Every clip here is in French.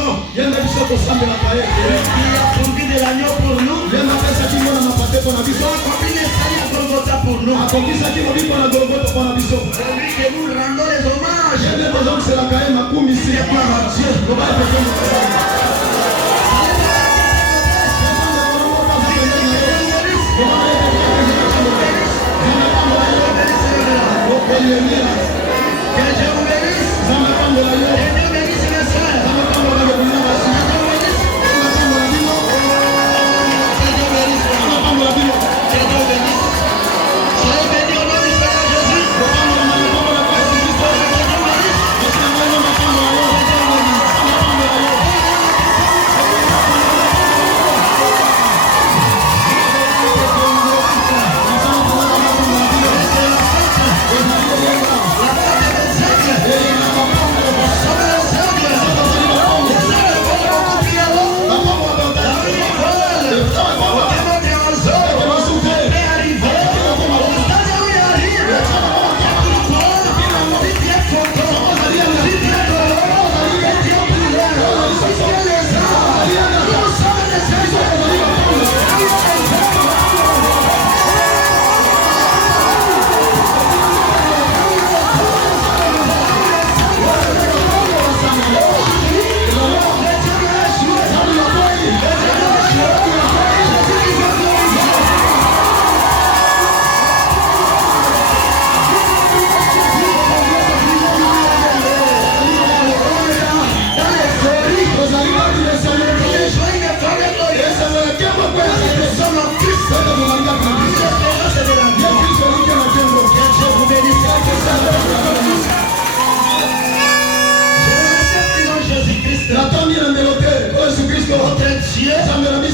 adorons. Il a pourvu de l'agneau pour nous. Il a accompli les saluts à Golgotha pour nous. Celui que nous rendons les hommages. C'est gloire à Dieu. Que Dieu vous bénisse. Que Dieu bénisse mes soeurs. Soyez bénis au nom du Seigneur Jésus.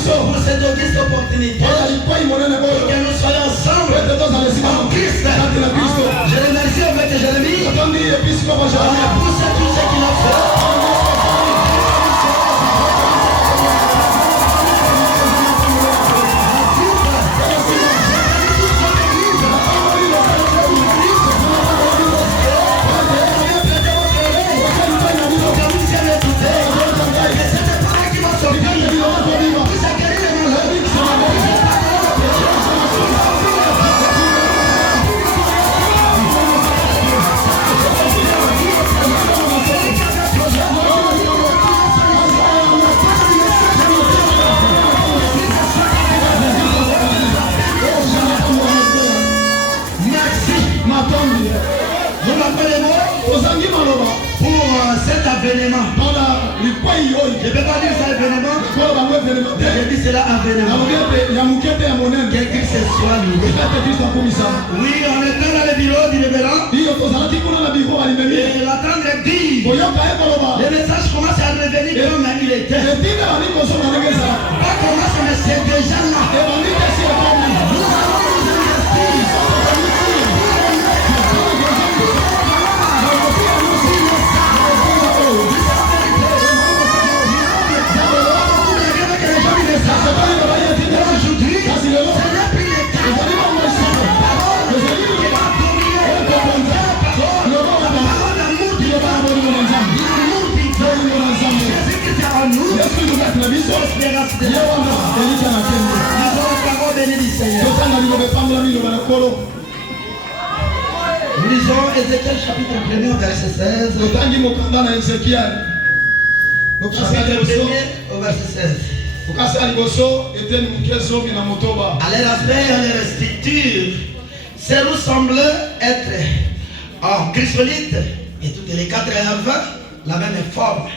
Pour cette auguste opportunité, que nous soyons ensemble en Christ. Je remercie avec Jérémie pour tous ceux qui l'ont fait. Pour cet avènement. Je ne peux pas dire ça avènement. Je dis c'est là avènement. Quelqu'un se soit loué. Oui, on est dans le bureau du révérend. Et l'attendre dit. Le message commence à revenir comme il était. Pas commence, mais c'est déjà là. Nous allons nous investir. Aujourd'hui, ce n'est plus le cas. Nous lisons Ézéchiel chapitre 1 verset 16. Chapitre 1 au verset 16. À leur aspect et à leur structure, celles semblent être en chrysolite et toutes les quatre avaient la même forme.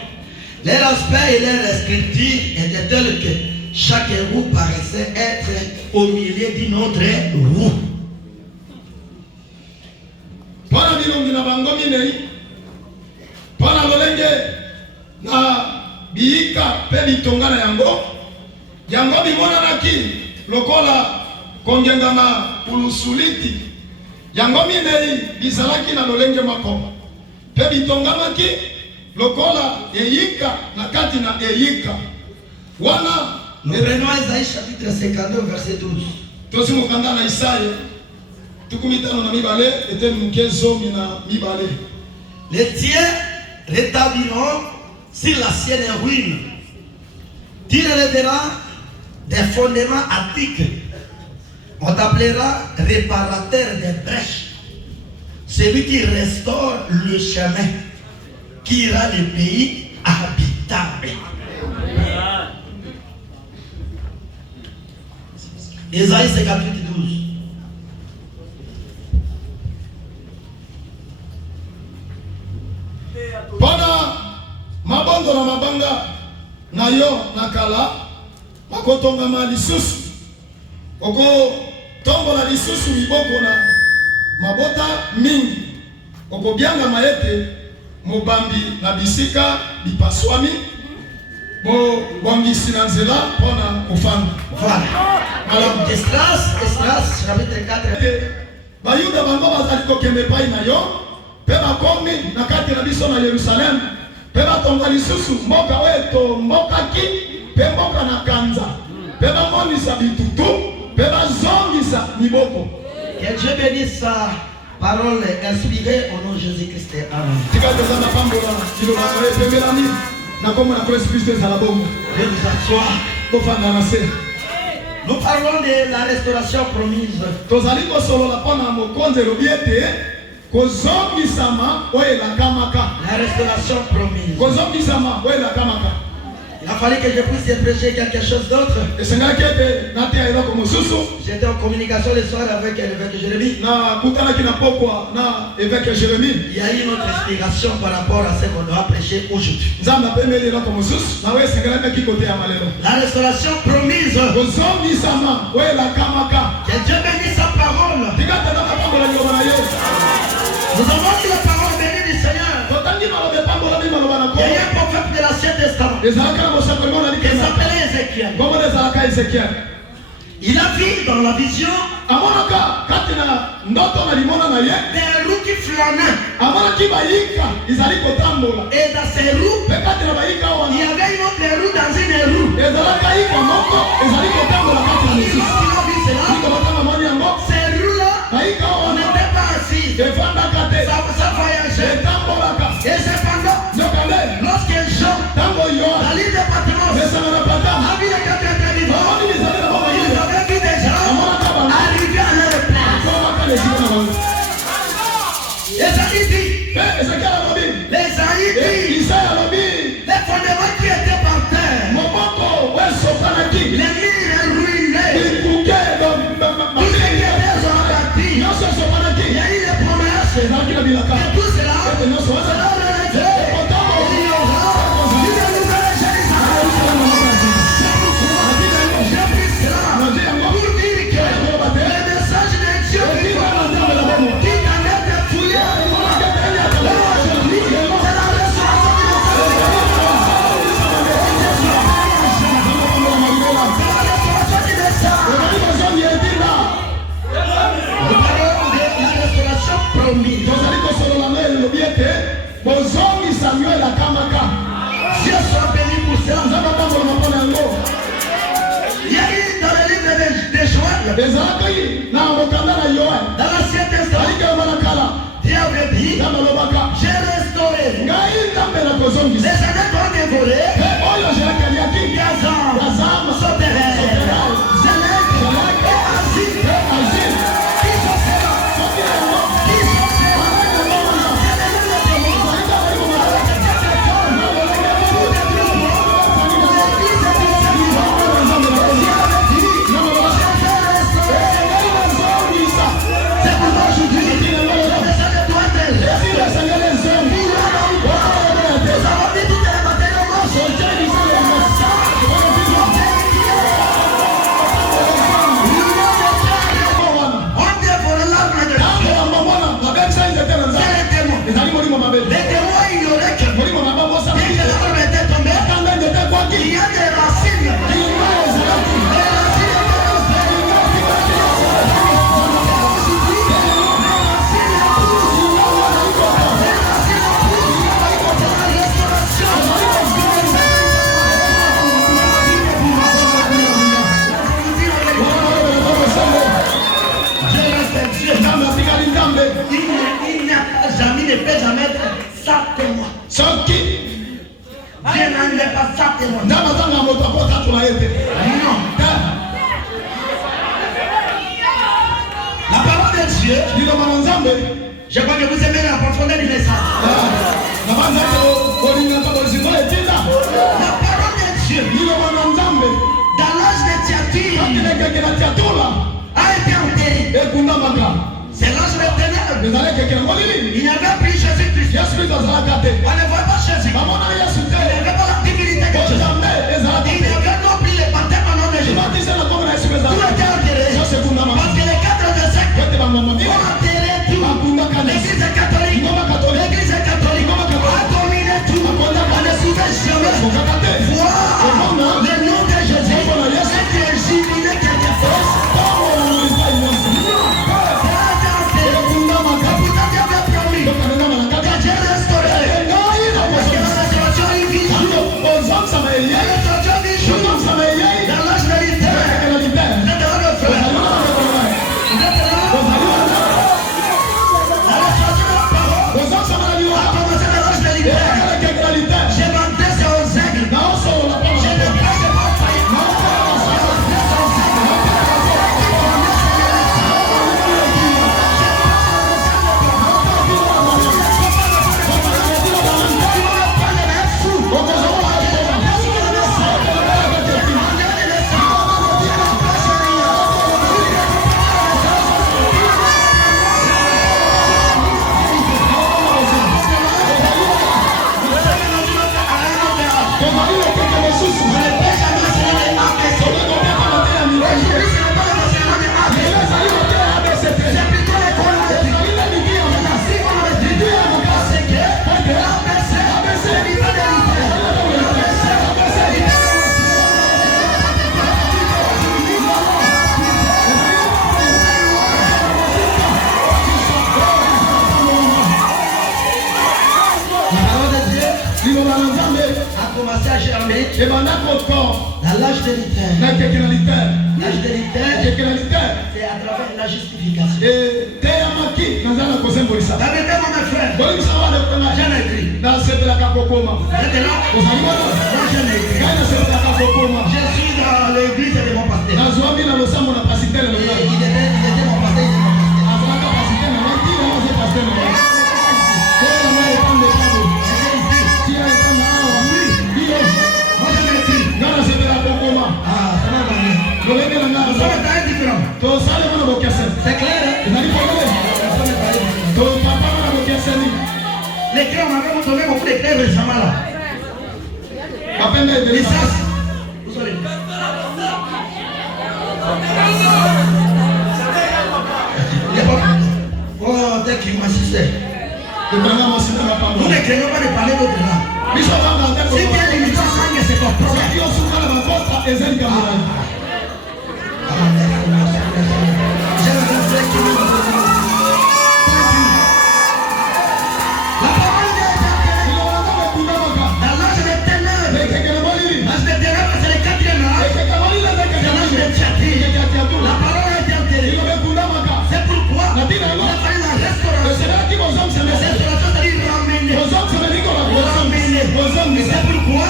Leur aspect et leur structure étaient tels que chaque roue paraissait être au milieu d'une autre roue. Yango bimonanaki lokola kongengana ulusuliti. Yango minei bizalaki na lolenge mako. Pe bitongamaki lokola eyika na kati na eyika. Wana nous prenons Isaïe chapitre 52 verset 12. Tosi mukanda na Isaïe tukumitano na mibale ete mukezo mina mibale. Les tiens rétabliront si la sienne est ruine, tu relèveras des fondements antiques. On t'appellera réparateur des brèches. Celui qui restaure le chemin, qui ira le pays habitable. Ésaïe 58:12. Pana mabondo na mabanga na yo nakala makotonga ma lisusu oko tombola lisusu liboko na mabota mingi oko bianga maete mobambi na bisika bipaswami bo bongisi na nzela pona kofanda. Voilà. Alors, Esdras, chapitre 4. Bayuda bango bazali kokende pai na yo pe bakomi na kati na biso na Yerusalem pe batonga lisusu mboka weto mbokaki pe mboka na kanza pe bamonisa bitutu pe bazongisa miboko. Que Dieu bénisse sa parole inspirée au nom de Jésus-Christ. Amen. Tikateza na pambola kiloba etemelani na komo na Christ ezala bongo. Je vous assois. Kofanda na se. Nous parlons de la restauration promise. Tozali kosolola pona mokonze lobiete kozongisama oyelakamaka. La restauration promise. Kozongisama oyelakamaka. Il a fallu que je puisse prêcher quelque chose d'autre. J'étais en communication le soir avec l'évêque Jérémie. Il y a eu une autre inspiration par rapport à ce qu'on doit prêcher aujourd'hui. La restauration promise. Que Dieu bénisse sa parole. Nous avons dit la parole bénie du Seigneur. Il y a eu un prophète de l'Ancien Testament qui s'appelait Ézéchiel. Il a vu dans la vision des roues qui flânaient. Et dans ces roues, il y avait une autre roue dans une roue. Il a vu cela. Ces roues-là, on n'était pas assis. Ça voyageait. Et cependant, lorsqu'un Jean, dans l'île de Patmos, a vu les quatre êtres vivants, ils avaient vu des gens arriver à leur place. Esaïe dit, les fondements qui étaient par terre, les murs ruinés, moi. Ndama zanga moto akota tula yete. Non. La parole de Dieu, je crois que vous aimez la profondeur du message. La parole de Dieu, dans l'âge de Thyatire, a été enterré. C'est l'âge de ténèbres. Il n'y avait plus Jésus-Christ. On ne voit pas Jésus. Il n'y avait pas la divinité de Jésus. Il n'y avait non plus les baptêmes au nom de Jésus. Tout était enterré. Parce que les 4 siècles ont enterré tout. L'église catholique a dominé tout. On ne pouvait jamais voir le nom de Jésus et éliminer quelque chose. La l'âge de l'éther. L'âge de l'éther, c'est à travers la justification. Avec mon frère, j'en ai écrit. Maintenant, j'en ai écrit. Je suis dans l'église de mon pasteur. Il était mon pasteur, il était mon pasteur. C'est clair, les clés, on m'avait donné beaucoup de clés récemment là. Et ça, vous savez. Oh, thank you, my sister. Nous ne craignons pas de parler d'autres là. Si tu as limité ça, c'est ton problème. C'est pourquoi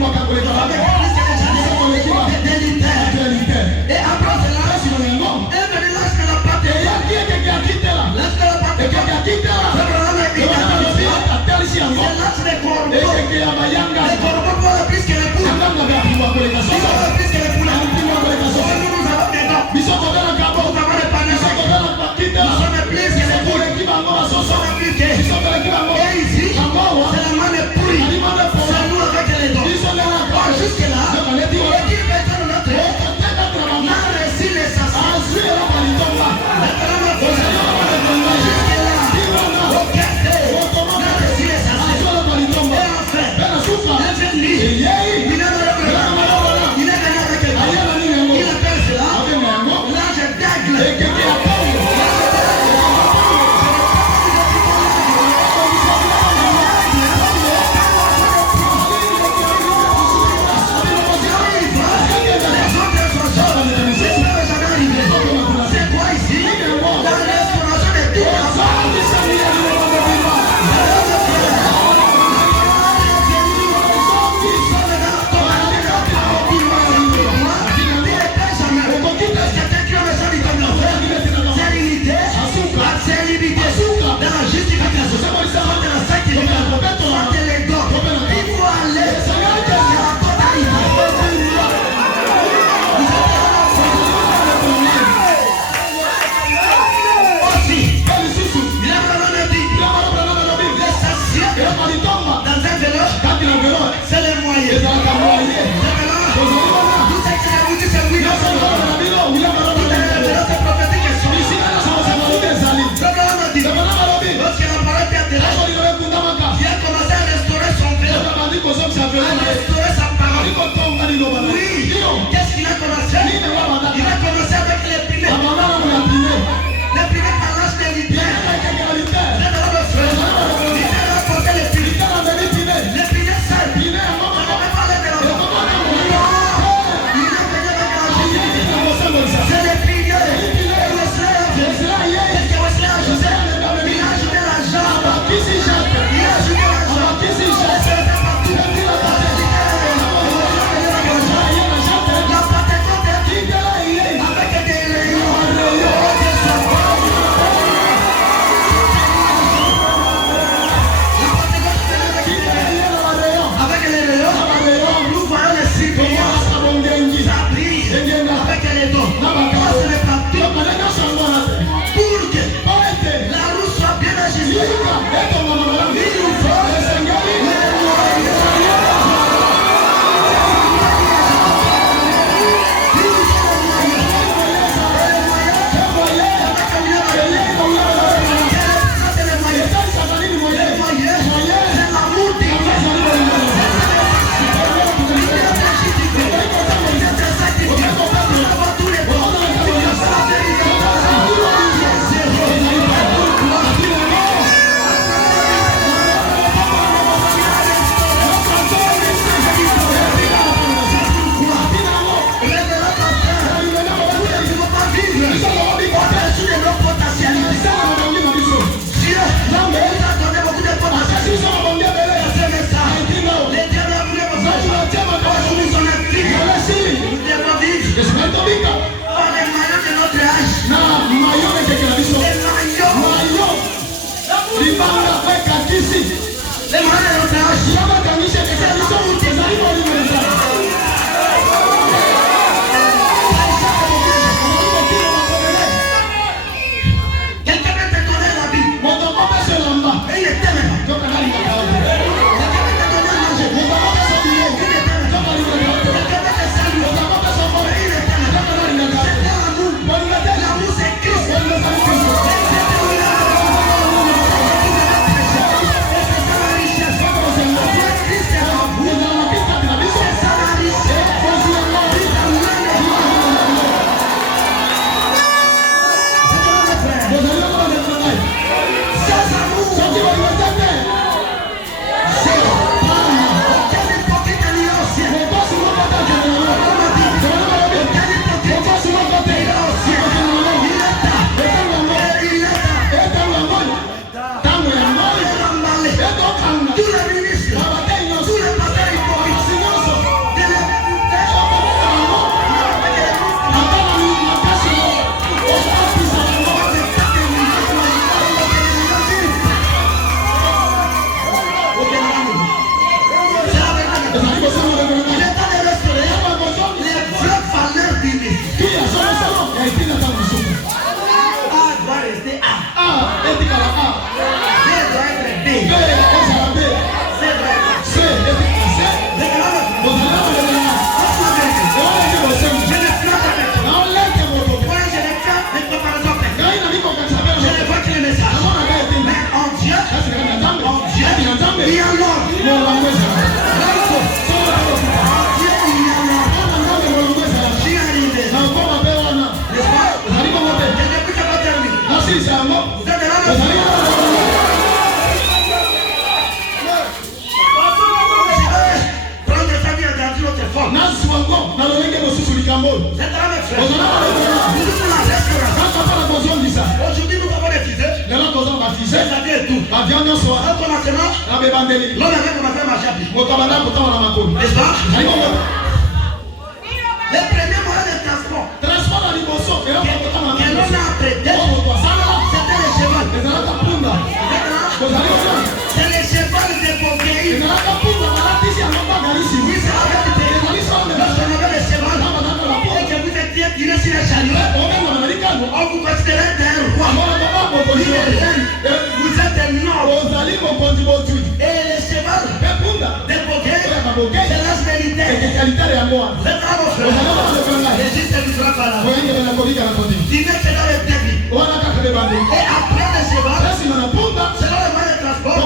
mboka koleka avec bango. plus que les jardins des littères. Et après cela, elle me dit lorsque la pâte est là, lorsque la pâte est c'est l'âge des corbeaux. Les corbeaux volent plus que les poules. Ils volent plus que les poulets. Nous avons des dents. Nous avons des panneaux. Nous sommes plus que les poules. Nous sommes plus que. Et ici, c'est la manne pourrie. C'est nous avec les dents. Jusque là, forme. Nazi wango na lolenge mosusu likambo. C'est là mes frères. Ozana ba lekela. Nous sommes dans la restauration. Kaka pala kozongisa. Aujourd'hui nous avons des fusées. Lelo kozana ba fise. C'est-à-dire tout. Ba viande nyonso. Au commencement, Na bebandeli. l'homme avait commencé à marcher à pied. Moto abanda kotama na makolo. N'est-ce pas? Aliko ngo. Les premiers moyens de transport Transport na liboso. Ero kotama na que l'on makolo. a apprêté, Moto asala. c'était les chevaux. Ezalaka punda. Kozali ozana. C'est les chevaux de Bokéi. Ezalaka punda balatisi yango bagalisi. Oui, c'est la vérité. Lorsqu'on avait les chevaux et que vous étiez tiré sur les chariots, on vous considérait un roi. Vous êtes un noble. Et les chevaux de Bokéi, c'est l'âge militaire. Vous êtes là, mon frère. L'Égypte vous sera pas là. Tu n'es que dans le débit. Et après les chevaux, selon le moyen de transport,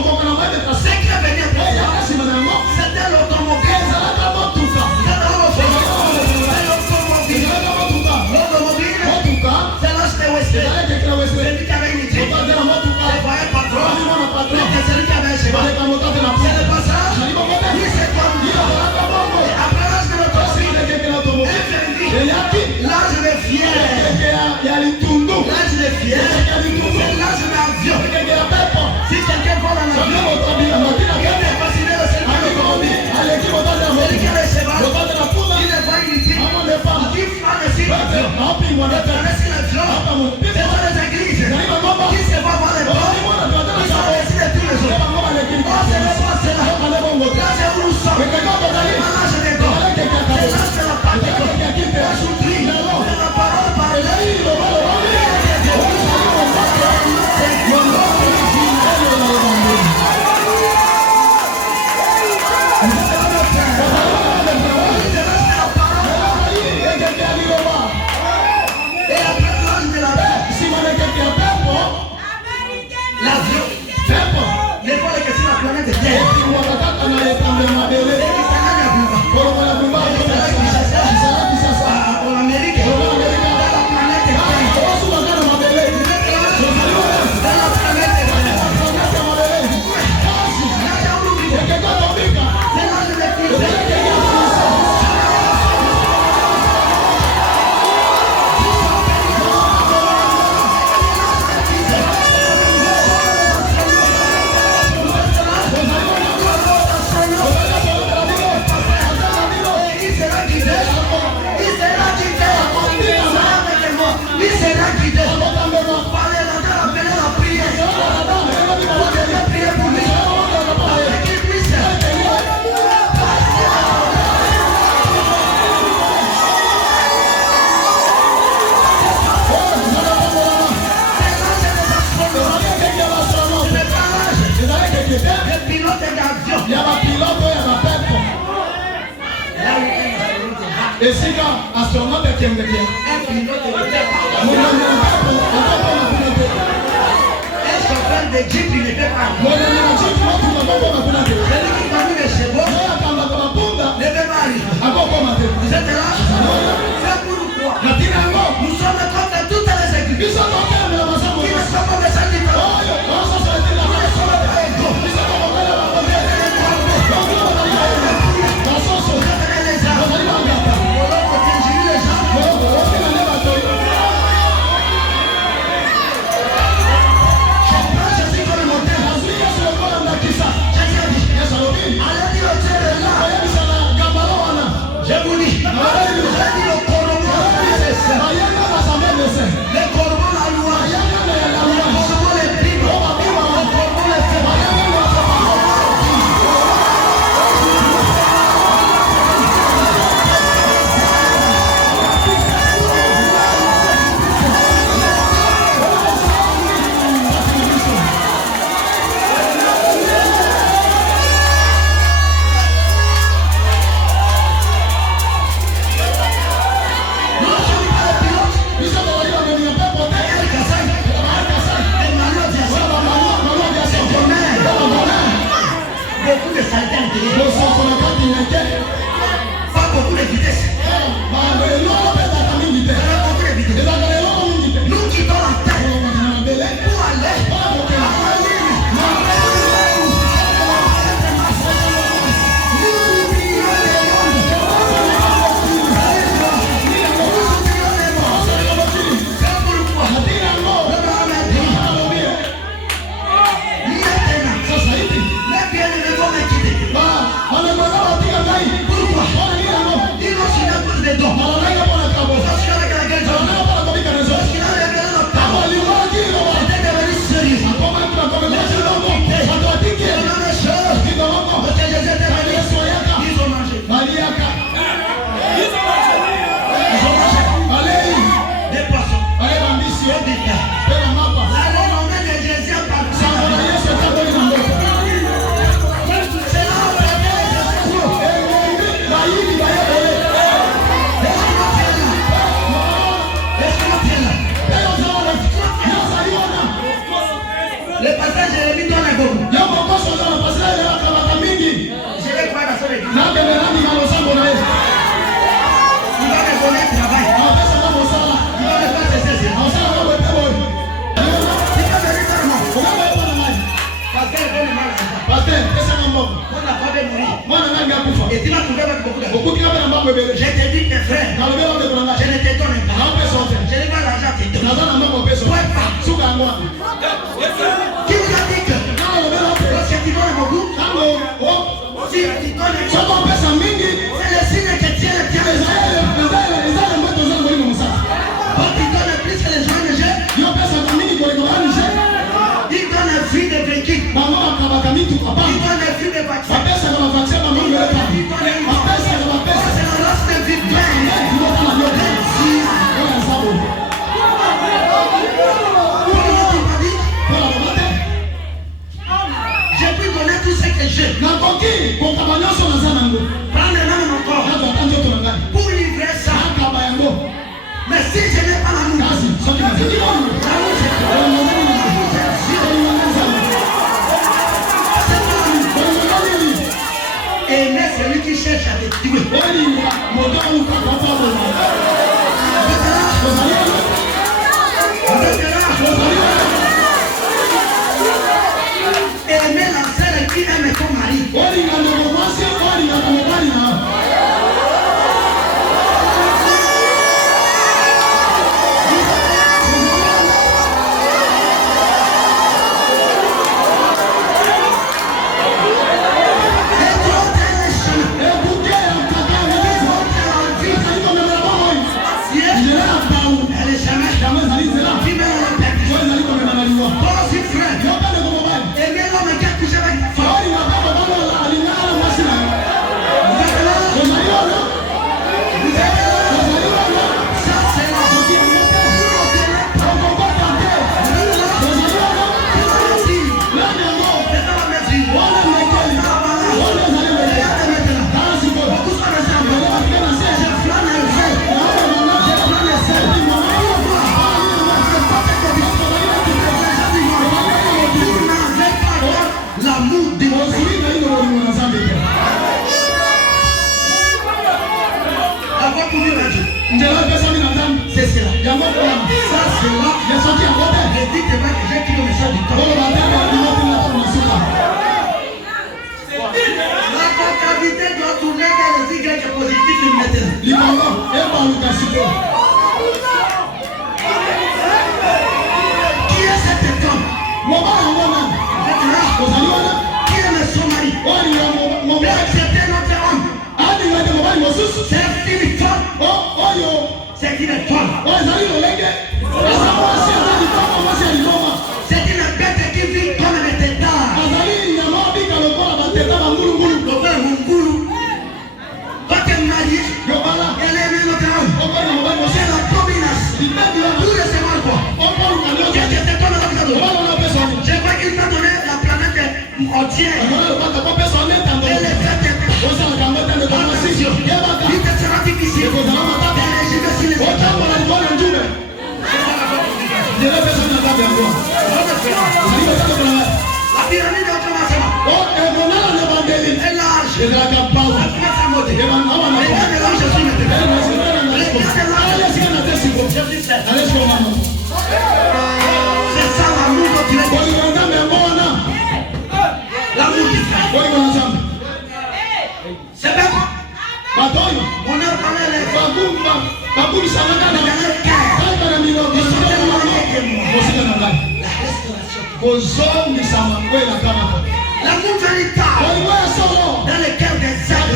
ce qui est venu après ça, c'était l'automobile. Vous êtes là, mon frère. C'est l'automobile. C'est l'âge de Western. Celui qui avait une idée. Le voyait patron. C'est celui qui avait un cheval. Ce n'est pas ça. Oui, c'est comme Dieu. Et après l'âge de l'automobile, l'âge de fier. L'âge de fier. C'est l'âge de l'avion. Si quelqu'un vole en avion, il est fasciné de celui qui a le cheval. Il ne voit une idée. Il flamme sur l'avion. Il flamme sur l'avion. C'est dans les églises. Qui se voit voir les bords. Qui sont au-dessus de tous les autres. Oh, ce n'est pas cela. Là, c'est où nous sommes. L'âge des dons. C'est l'âge de la Pentecôte. Aujourd'hui, c'est la parole parlée. Et après l'âge de la l'avion n'est pas les questions de la planète Terre. En Amérique, dans la planète Terre. Dans la planète Terre. C'est l'âge des fusées. Esika astronaute kengeke. Un chauffeur de jeep, il n'était pas. Celui qui conduit les chevaux ne devait pas arriver. Vous êtes là? C'est pourquoi nous sommes contre toutes les églises qui ne sont pas des sacrificants. Nous ne sommes pas égaux. Allez dire au Dieu Je te dis tes frères, je ne te donne pas. Je n'ai pas l'argent à te donner. Ouais, pas. Qui vous a dit que lorsque tu donnes beaucoup, si tu donnes beaucoup, c'est le signe que Dieu le tient les gens. Quand tu donnes plus que les gens ne jettent, il donne un fruit de vécu. Il donne un fruit de vaccin. C'est la race de vie pleine. J'ai pu donner tout ce que j'ai. Prends le nom de mon corps pour livrer ça. Mais si je n'ai pas l'amour, aimer celui qui cherche à te tuer. Aimer la sœur qui aime ton mari. C'est cela. Ça, c'est là. Je dis que j'ai écrit le message du temps. La comptabilité doit tourner vers les Y positifs maintenant. Qui est cet homme? Qui est son mari? C'était notre homme. C'est une femme. C'est une femme. C'est une bête qui vit comme les tétards. Quand tu es marié, elle est même notre homme. C'est la dominance. Tout le Seigneur quoi. Qu'est-ce que c'est toi là? Je crois qu'il m'a donné la planète entière. Elle est faite. Il te sera difficile. La pyramide est est large. C'est ça l'amour dont il est. L'amour du frère. C'est bien. On a parlé les l'amour véritable dans le cœur des âmes.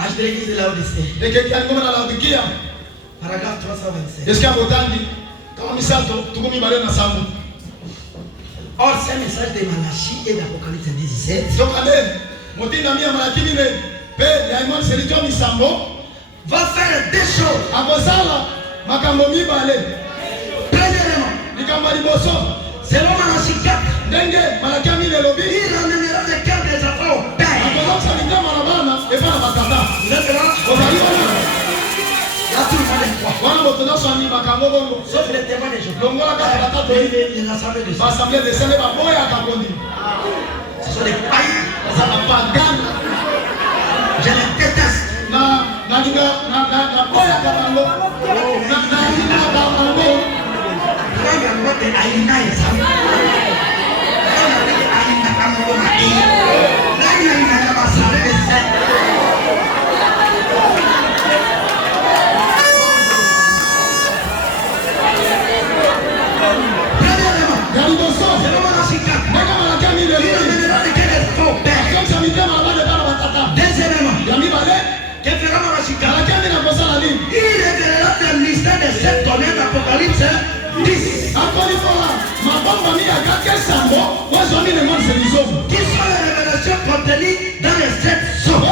Âge de l'église de Laodicée. Paragraphe 327. Or, c'est un message de Malachie et d'Apocalypse 17. Va faire des choses. Premièrement, selon Malachie 4, il emmènera le cœur des enfants au Père. Sauf les témoins des jours. L'assemblée de Saint. Ce sont des païens. Je les déteste. balinga na koya kabango na kabango Kama wote aina ya sana. Kama wote aina kama ngoma hii. Nani aina ya masare sana. Il révélera le mystère de cette tonnerre d'Apocalypse 10. Qui sont les révélations contenues dans les 7 sons.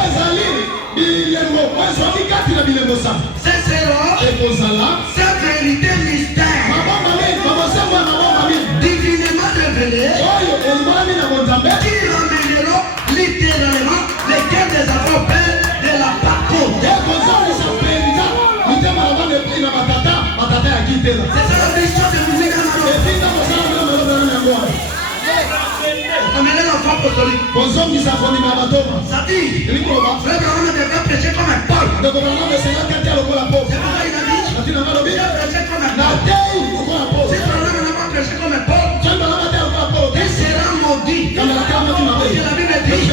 C'est selon cette vérité mystère divinement révélée qui ramèneront littéralement les cœurs des enfants pères de la parcours. C'est ça la mission de musique. Amenez l'enfant apostolique. Ça dit, frère Branham devrait prêcher comme un Paul. C'est pourquoi il a dit, il a prêché comme un Paul. Si Branham n'a pas prêché comme un Paul, il sera maudit. Et la Bible dit,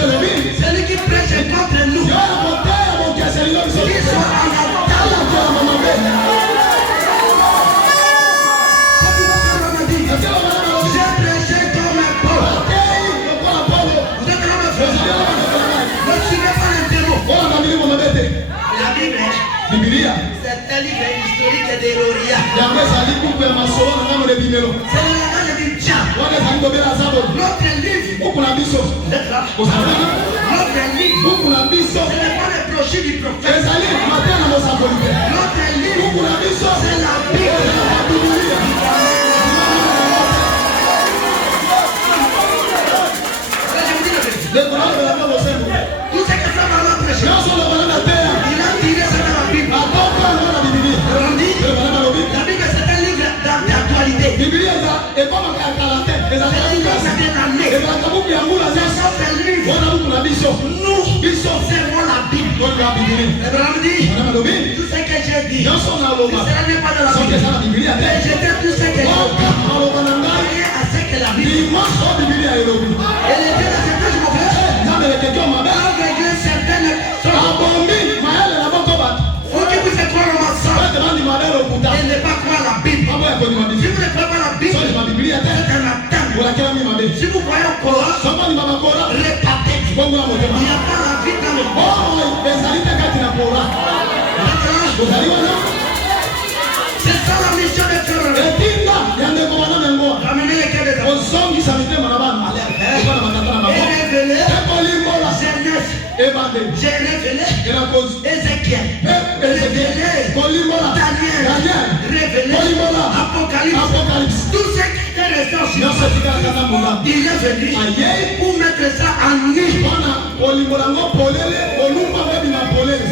celui qui prêche contre nous, qu'il soit en c'est un livre historique de Loria. C'est le langage du diable. Notre livre, ce n'est pas le brochure du prophète. Notre livre, c'est la Bible. Tout ce que ça m'a prêché, il a tiré ça dans la Bible. La Bible c'est un livre d'actualité. C'est un livre année. C'est un livre. Nous servons la Bible. Abraham dit, tout ce que j'ai dit, cela n'est pas de la Bible. Mais j'ai dit tout ce que j'ai dit. Rien à ce que la Bible. Et les deux de certains, je m'en fais. Avec certaines faut que vous êtes croire au mensonge et ne pas croire la Bible. Si vous ne croyez pas la Bible, c'est un attente. Si vous croyez au Coran, répétez. Il n'y a pas la vie dans le Coran. C'est ça la mission de Dieu. Ramenez les cœurs des enfants. Et révéler j'ai révélé Ézéchiel, révélé Daniel, révélé Apocalypse. Tout ce qui était resté en silence, il est venu pour mettre ça en nu. C'est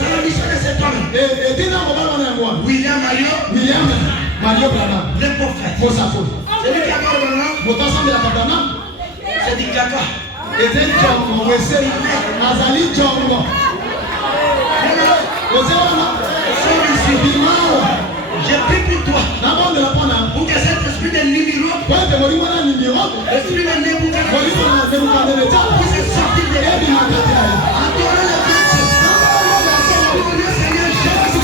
la mission de cet homme. William Mario Branham, le prophète. C'est lui qui a parlé de Branham. C'est du Kaka. J'ai pris pour toi pour que cet esprit de numéro, l'esprit de Nebuchadnezzar puisse sortir de lui. Adorez le Père. Pour le Seigneur Jésus.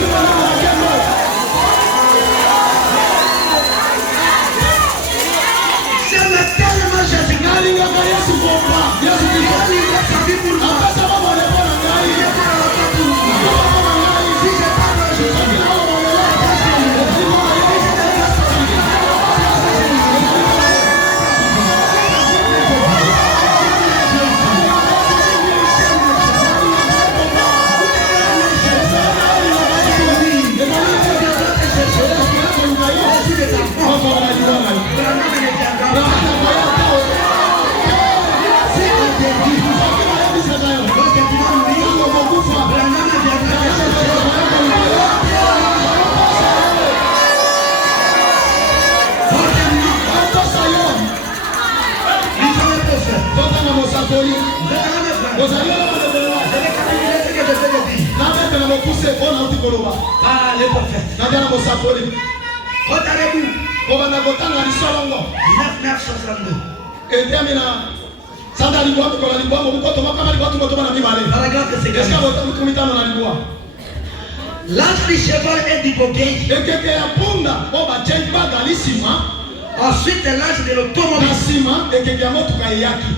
J'aime tellement Jésus. Il a livré sa vie pour moi. pousse on a tikoloba. Ah, les prophètes. Nadana Mosakoli. Regardez-vous. Kobana Gotanga Lisolongo. 1962. Et termina. Sanda Liboa, Kola Liboa, Mobuko Toma Kama Liboa, Toma Mibale. Paragraphe de Est-ce que vous commettez dans la Liboa? L'âge du cheval est d'hypogène. Et que ya punda, Oba Tchèque, Galissima. Ensuite, l'âge de l'automobile. Nassima, et que ya motuka yaki.